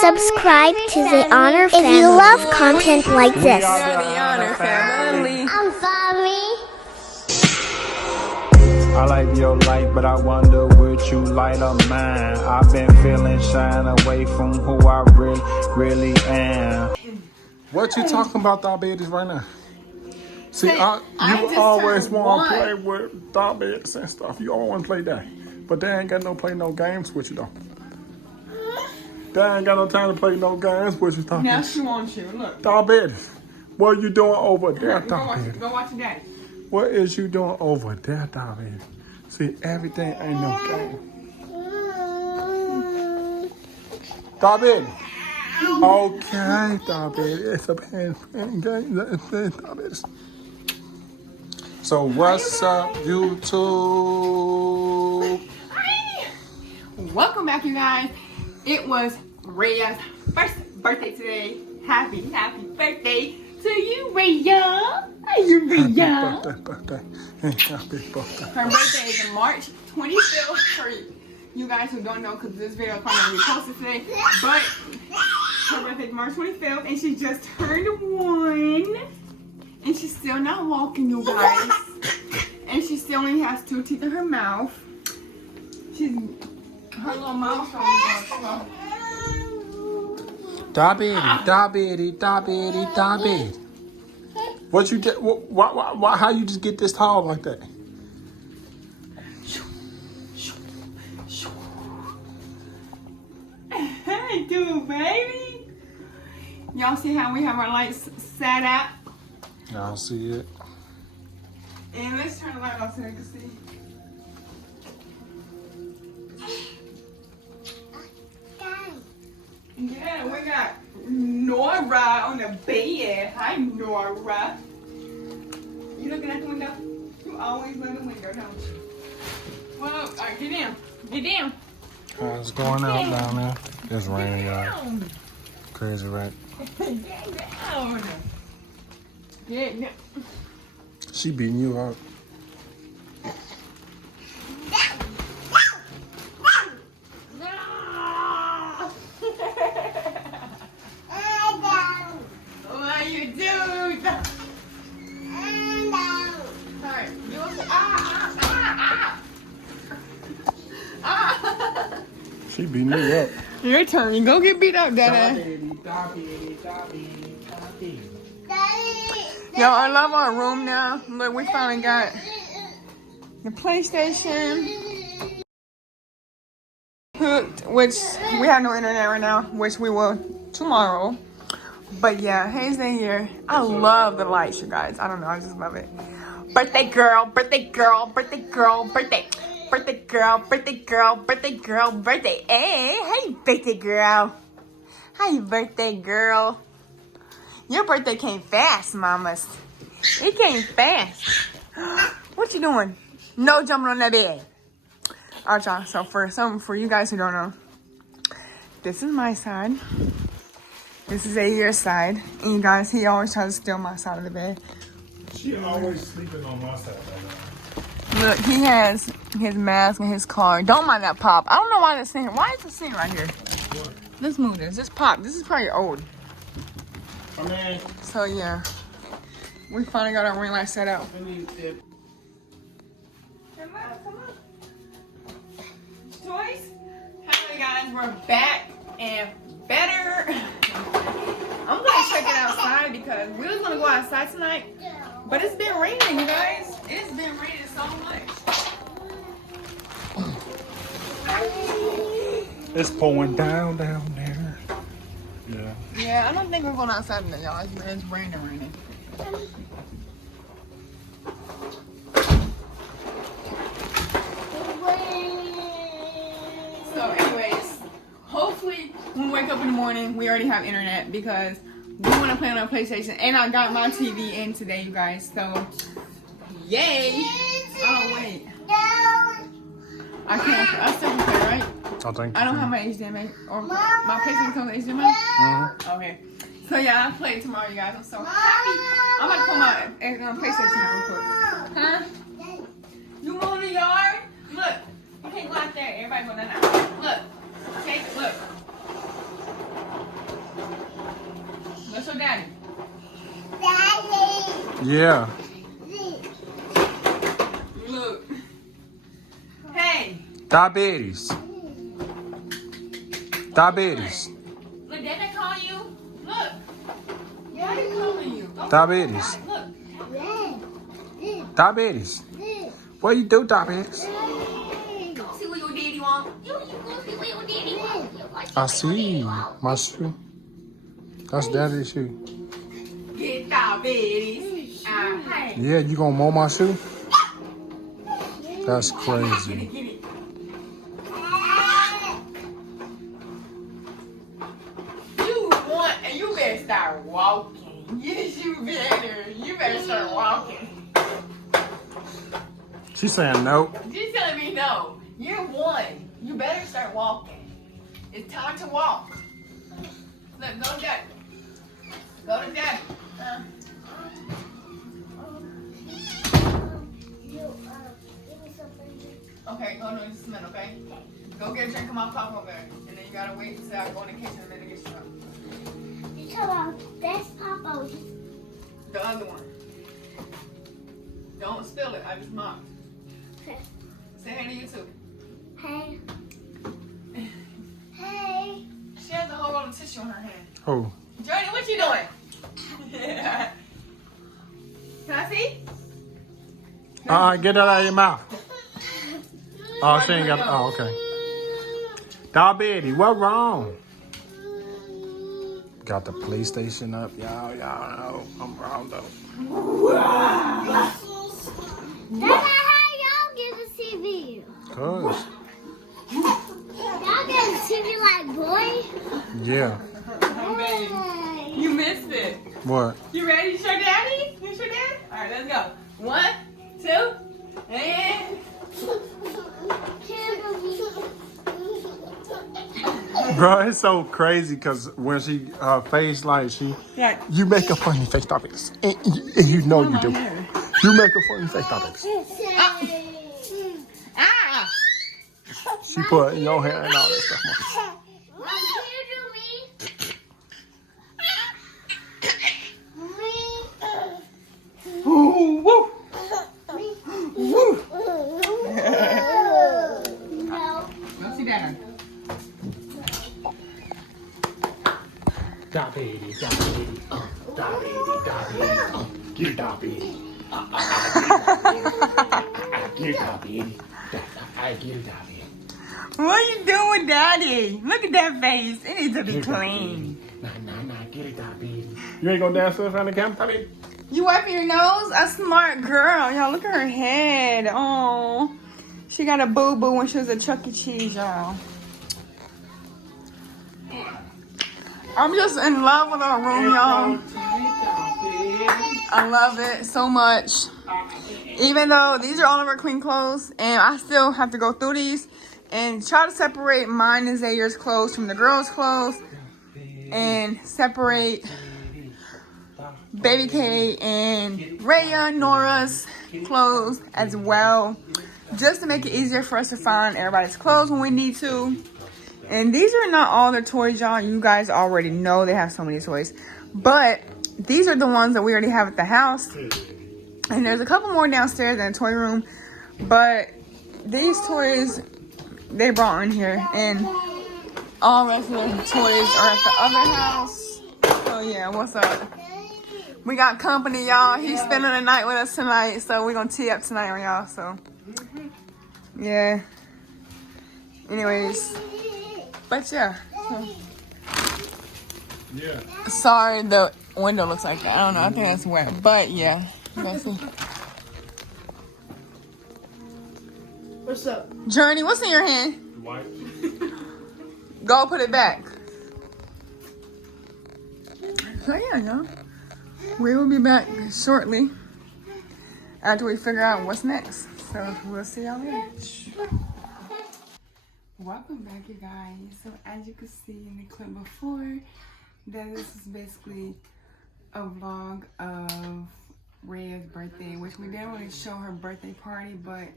Subscribe to the Honor Family. If you love content like this. We are the Honor Family. I'm sorry. I like your light, but I wonder would you light up mine? I've been feeling shine away from who I really am. What you talking about, diabetes, right now? See, you always want to play with diabetes and stuff. You always want to play that. But they ain't got play no games with you, though. They ain't got no time to play no games with you, diabetes. Now she wants you, look. Diabetes, what are you doing over there, diabetes? Go watch your daddy. What is you doing over there, diabetes? See, everything ain't no game. Diabetes. Okay, diabetes. It's a pain game. Diabetes. So what's up, YouTube? Welcome back, you guys. It was Rhea's first birthday today. Happy birthday to you, Rhea. Hey, you, Rhea. Happy birthday. Her birthday is March 25th. For you guys who don't know, because this video is probably going to be posted today. But her birthday is March 25th, and she just turned 1. And she's still not walking, you guys. And she still only has 2 teeth in her mouth. Her little mouth only goes slow. Diabetes. What you did? Why? How you just get this tall like that? Hey, dude, baby. Y'all see how we have our lights set up? Y'all see it. And let's turn the light off so you can see. Yeah, we got Nora on the bed. Hi, Nora. You looking at the window? You always look at the window, don't you? Well, all right, get down. Get down. It's going out down there. It's raining, y'all. Crazy, right? Get down. Get down. She beating you up. What you do? Alright, you okay? She beating you up. Your turn. Go get beat up, Daddy. Y'all, I love our room now. Look, we finally got the PlayStation hooked, which we have no internet right now, which we will tomorrow. But yeah, Hayes Day here. I love the lights, you guys. I don't know, I just love it. Birthday girl, birthday girl, birthday girl, birthday. Birthday girl, birthday girl, birthday girl, birthday. Hey, birthday girl. Hi, birthday girl. Your birthday came fast, mamas. It came fast. What you doing? No jumping on that bed. Alright, y'all. So for you guys who don't know, this is my side. This is A-Year's side. And you guys, he always tries to steal my side of the bed. She always sleeping on my side. Look, he has his mask and his car. Don't mind that pop. I don't know why this thing. Why is this thing right here? Let's move this. This pop. This is probably old. So yeah, we finally got our ring light set up. Come on. Toys. Hi guys, we're back and better. I'm gonna check it outside because we was gonna go outside tonight, but it's been raining, you guys. It's been raining so much. It's pouring down there. Yeah. Yeah, I don't think we're going outside today, y'all. It's raining. So anyways, hopefully when we wake up in the morning, we already have internet because we want to play on our PlayStation. And I got my TV in today, you guys. So, yay. Oh, wait. I still can play, right? I don't have my HDMI. Or my PlayStation comes with HDMI? Mm-hmm. Okay. So yeah, I play tomorrow, you guys. I'm so happy. I'm about to pull my PlayStation out real quick. Huh? You mowing the yard? Look. Yeah. Look. Hey. Diabetes. Diabetes. Look, did they call you? Look. Yeah, they calling you. Go Diabetes. look. Diabetes. What you do, diabetes? See what your daddy want. You go see what your daddy want. I see. My shoe. That's daddy's shoe. Get diabetes. Hey. Yeah, you gonna mow my shoe? That's Get crazy. it, get it. You want, and you better start walking. Yes, you better. You better start walking. She's saying no. She's telling me no. You're one. You better start walking. It's time to walk. Look, go to daddy. Go to daddy. Okay, go to this minute, okay? Go get a drink of my pop over there. And then you gotta wait until I go in the kitchen and then get you up. You talk about best Papa. The other one. Don't spill it. I just mopped. Okay. Say hey to you too. Hey. Hey. She has a whole roll of tissue in her hand. Oh. Johnny, what you doing? Can I see? Get that out of your mouth. Oh, she ain't got. Oh, okay. Diabetes, what wrong? Got the police station up, y'all know I'm wrong though. That's not how y'all get a TV. Cause, Y'all get a TV like boy. yeah. Baby, you missed it. What? You ready to show daddy? You show daddy? Alright, let's go. 1, 2, and Bro, it's so crazy because when she face like yeah. you make a funny face, diabetes, and you know you do. You make a funny face, diabetes. Ah! She put in your hair and all that stuff. Ooh, woo! Woo! Go see daddy. Diabetes, get diabetes. Get diabetes. I get diabetes. What are you doing, daddy? Look at that face. It needs to be clean. Nah, get it diabetes. You ain't gonna dance in front of the camera, diabetes? You wiping your nose? A smart girl. Y'all, look at her head. Oh, she got a boo-boo when she was at Chuck E. Cheese, y'all. I'm just in love with our room, y'all. I love it so much. Even though these are all of our clean clothes, and I still have to go through these and try to separate mine and Zayer's clothes from the girls' clothes, and separate Baby K and Raya, Nora's clothes as well, just to make it easier for us to find everybody's clothes when we need to. And these are not all the toys, y'all. You guys already know they have so many toys, but these are the ones that we already have at the house. And there's a couple more downstairs in the toy room, but these toys they brought in here, and all the rest of the toys are at the other house. So yeah, what's up? We got company, y'all. He's spending the night with us tonight, so we're gonna tee up tonight on y'all. So yeah. Anyways, but yeah. So. Yeah. Sorry, the window looks like that. I don't know. I think that's wet, but yeah. That's it. What's up? Journey, what's in your hand? White. Go put it back. So yeah, y'all. We will be back shortly after we figure out what's next. So we'll see y'all later. Welcome back, you guys. So as you can see in the clip before, that this is basically a vlog of Raya's birthday, which we didn't really show her birthday party, but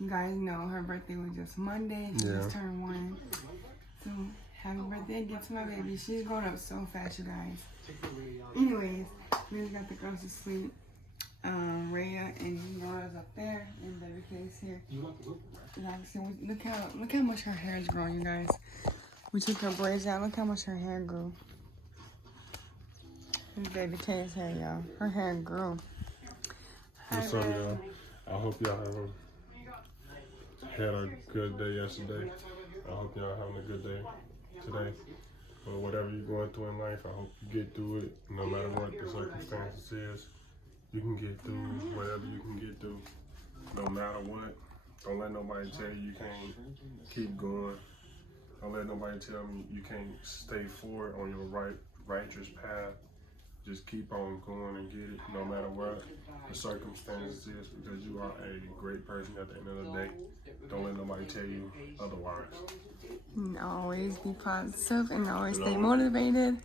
you guys know her birthday was just Monday. She just turned 1. So happy birthday again to my baby. She's growing up so fast, you guys. Anyways, we just got the girls to sleep. Rhea and Nora's up there, and baby K's here. Look how much her hair is growing, you guys. We took her braids out. Look how much her hair grew. This baby K's hair, y'all. Her hair grew. What's up, y'all? I hope y'all had a good day yesterday. I hope y'all having a good day today. Or whatever you're going through in life, I hope you get through it. No matter what the circumstances is, you can get through whatever you can get through. No matter what. Don't let nobody tell you can't keep going. Don't let nobody tell me you can't stay forward on your righteous path. Just keep on going and get it, no matter what the circumstances is, because you are a great person at the end of the day. Don't let nobody tell you otherwise. And always be positive and always stay motivated.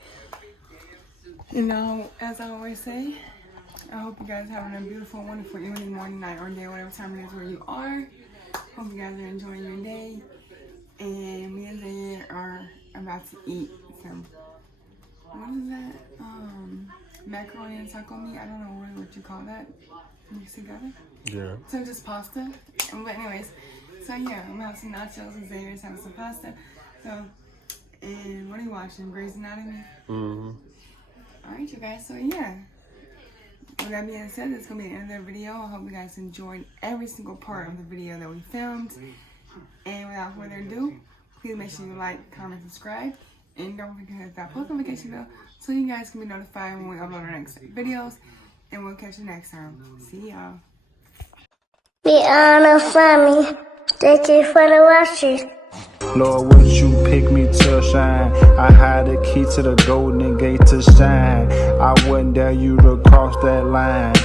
You know, as I always say, I hope you guys are having a beautiful, wonderful evening, morning, night, or day, whatever time it is where you are. Hope you guys are enjoying your day. And me and Zayn are about to eat some, what is that? Macaroni and taco meat. I don't know really what you call that. Mixed together. Yeah. So just pasta. But anyways, so yeah, I'm having some nachos and Zayn's having some pasta. So, and what are you watching? Grey's Anatomy? Mm-hmm. Alright, you guys, so yeah. With that being said, that's going to be the end of the video. I hope you guys enjoyed every single part of the video that we filmed. And without further ado, please make sure you like, comment, subscribe. And don't forget to hit that post notification bell so you guys can be notified when we upload our next videos. And we'll catch you next time. See y'all. The honor family. Thank you for the watching. Lord, would you pick me to shine? I had the key to the golden gate to shine. I wouldn't dare you to cross that line.